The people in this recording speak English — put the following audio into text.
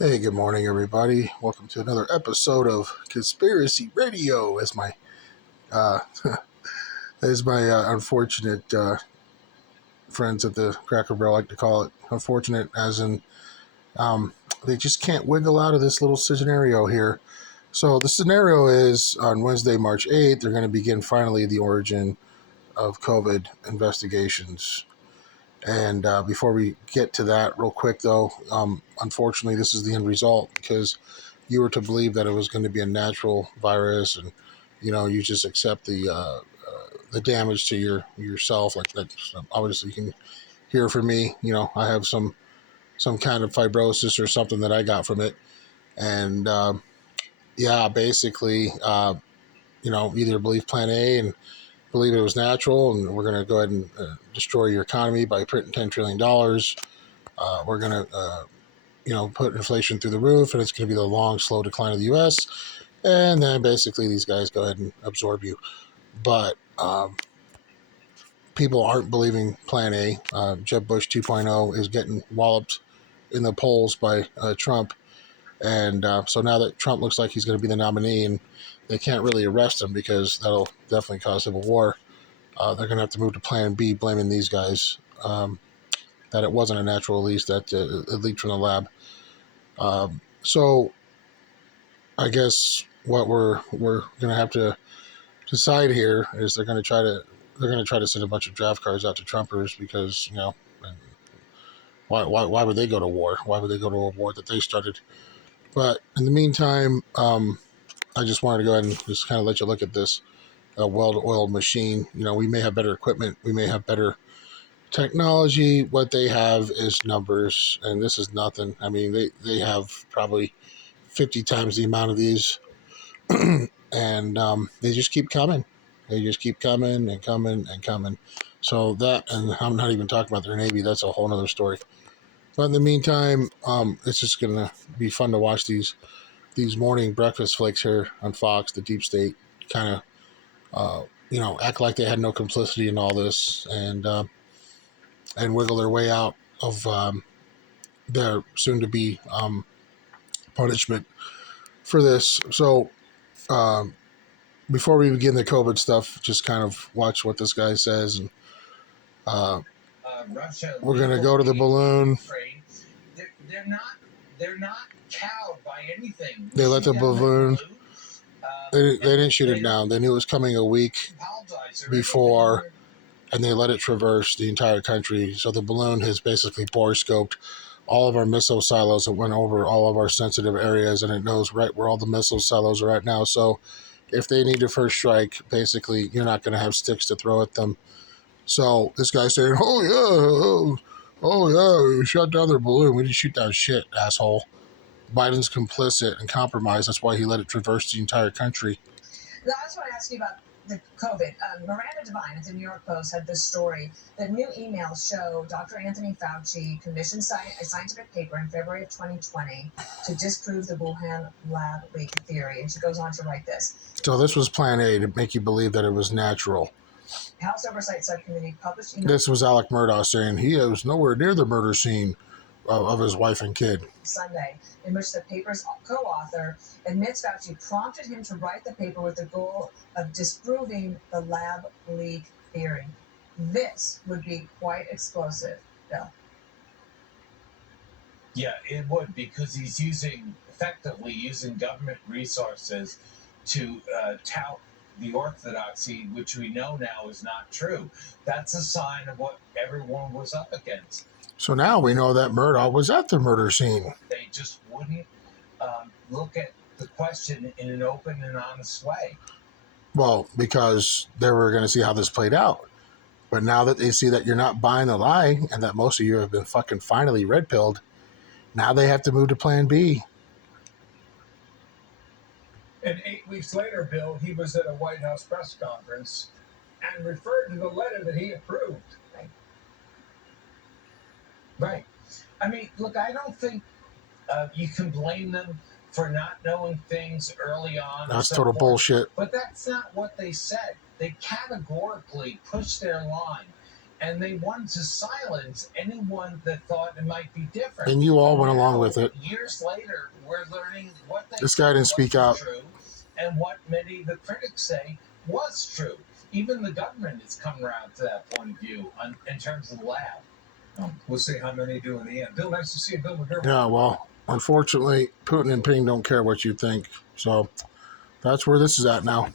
Hey, good morning, everybody. Welcome to another episode of Conspiracy Radio. Uh, as my unfortunate friends at the Cracker Barrel like to call it, unfortunate as in they just can't wiggle out of this little scenario here. So the scenario is on Wednesday, March 8th, they're going to begin finally the origin of COVID investigations. And before we get to that, real quick though, unfortunately, this is the end result because you were to believe that it was going to be a natural virus, and you just accept the damage to yourself like that. Obviously, you can hear from me. I have some kind of fibrosis or something that I got from it, and yeah, basically, either believe Plan A and believe it was natural, and we're going to go ahead and destroy your economy by printing $10 trillion. We're going to put inflation through the roof, and it's going to be the long, slow decline of the U.S. And then basically these guys go ahead and absorb you. But people aren't believing Plan A. Jeb Bush 2.0 is getting walloped in the polls by Trump. And so now that Trump looks like he's going to be the nominee, and they can't really arrest him because that'll definitely cause civil war, they're going to have to move to Plan B, blaming these guys that it wasn't a natural release, that it leaked from the lab. So I guess what we're going to have to decide here is they're going to try to send a bunch of draft cards out to Trumpers because why would they go to war? Why would they go to a war that they started? But in the meantime, I just wanted to go ahead and just kind of let you look at this well-oiled machine. We may have better equipment, we may have better technology. What they have is numbers, and this is nothing. I mean, they have probably 50 times the amount of these, and they just keep coming. They just keep coming and coming and coming. So that, and I'm not even talking about their Navy. That's a whole other story. But in the meantime, it's just gonna be fun to watch these morning breakfast flakes here on Fox, the deep state, kind of, act like they had no complicity in all this, and wiggle their way out of their soon-to-be punishment for this. So, before we begin the COVID stuff, just kind of watch what this guy says, and we're gonna go to the balloon. They're not cowed by anything. They let the balloon. They didn't shoot it down. They knew it was coming a week before, and they let it traverse the entire country. So the balloon has basically bore scoped all of our missile silos. It went over all of our sensitive areas, and it knows right where all the missile silos are at now. So if they need to first strike, basically you're not going to have sticks to throw at them. So this guy's saying, oh yeah, we shot down their balloon. We didn't shoot down shit, asshole. Biden's complicit and compromised. That's why he let it traverse the entire country. Now, I just want to ask you about the COVID. Miranda Devine at the New York Post had this story that new emails show Dr. Anthony Fauci commissioned a scientific paper in February of 2020 to disprove the Wuhan lab leak theory. And she goes on to write this. So this was Plan A, to make you believe that it was natural. House Oversight Subcommittee published emails. This was Alec Murdaugh saying he was nowhere near the murder scene of his wife and kid. Sunday, in which the paper's co-author admits Fauci prompted him to write the paper with the goal of disproving the lab leak theory. This would be quite explosive, Bill. Yeah, it would, because he's effectively using government resources to tout the orthodoxy, which we know now is not true. That's a sign of what everyone was up against. So now we know that Murdaugh was at the murder scene. They just wouldn't look at the question in an open and honest way. Well, because they were going to see how this played out. But now that they see that you're not buying the lie, and that most of you have been fucking finally red-pilled, now they have to move to Plan B. And 8 weeks later, Bill, he was at a White House press conference and referred to the letter that he approved. Right. I mean, look, I don't think you can blame them for not knowing things early on. That's total bullshit. But that's not what they said. They categorically pushed their line and they wanted to silence anyone that thought it might be different. And you all went along Now, with it. Years later, we're learning what they This guy said didn't speak wasn't out. true, and what many of the critics say was true. Even the government has come around to that point of view in terms of the lab. We'll see how many do in the end. Bill, nice to see you. Bill McGurk. Yeah, well, unfortunately, Putin and Ping don't care what you think. So that's where this is at now.